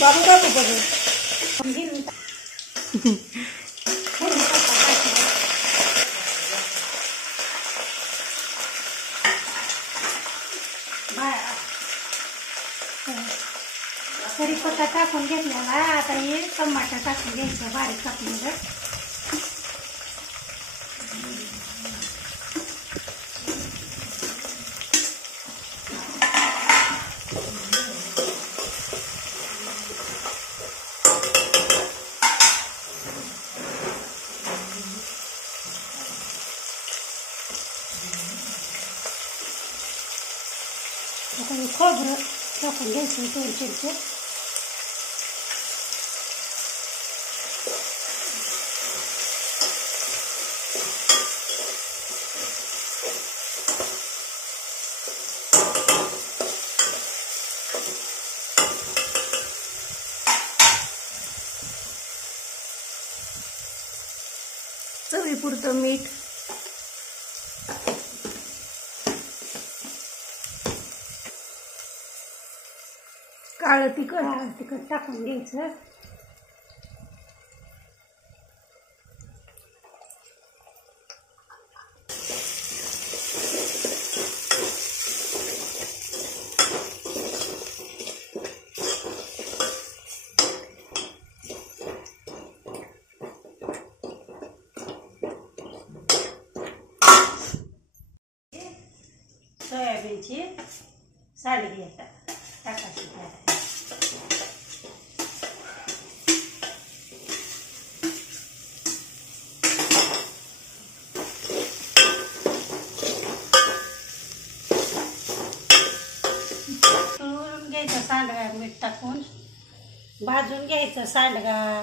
बाबू बाबू बघू कढीपत्ता टाकून घेतलेला आता हे टमाटर टाकून घ्यायचं बारीक कापलेलं. आता हे खोबरं टाकून घ्यायचं 2 चमचे. चवीपुरतं मीठ. काळं तिखट टाकून घ्यायचं. सोयाबीनची सांडगी टाकायची. तळून घ्यायचं सांडगा मीठ टाकून भाजून घ्यायचं सांडगा.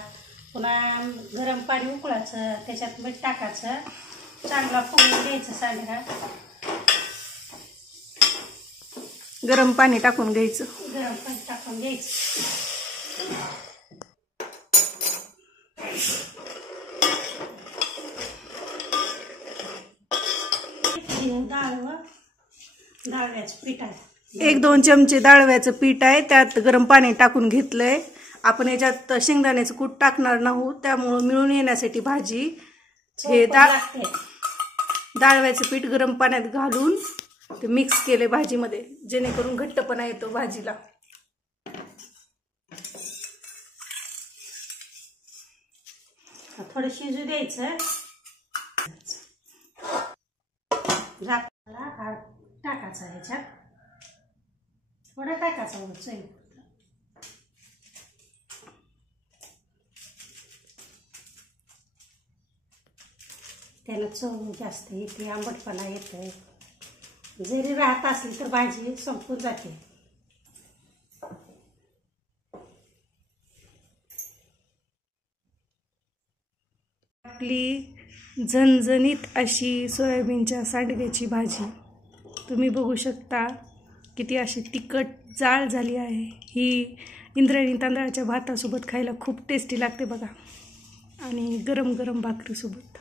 पुन्हा गरम पाणी उकळायचं त्याच्यात मीठ टाकायचं चांगला फुगून घ्यायचं सांडगा. गरम पाणी टाकून घ्यायचं. गरम पाणी टाकून घ्यायचं. डाळव्याचं पीठ आहे 1-2 चमचे डाळव्याचं पीठ आहे. त्यात गरम पाणी टाकून घेतलंय. आपण याच्यात शेंगदाण्याचं कूट टाकणार नाहू त्यामुळं मिळून येण्यासाठी भाजी हे डाळव्याचं पीठ गरम पाण्यात घालून ते मिक्स केले भाजीमध्ये जेणेकरून घट्टपणा येतो भाजीला. थोडं शिजू द्यायचं. झाकणाला टाकायचं ह्याच्यात थोडं टाकायचं चवी. त्याला चव जास्त येते आंबटपणा येतो. जरी राहत असली तर भाजी संपून जाते. आपली झणझणीत अशी सोयाबीनच्या सांडग्याची भाजी तुम्ही बघू शकता किती अशी तिखट जाळ झाली आहे. ही इंद्रायणी तांदळाच्या भातासोबत खायला खूप टेस्टी लागते बघा आणि गरम गरम भाकरीसोबत.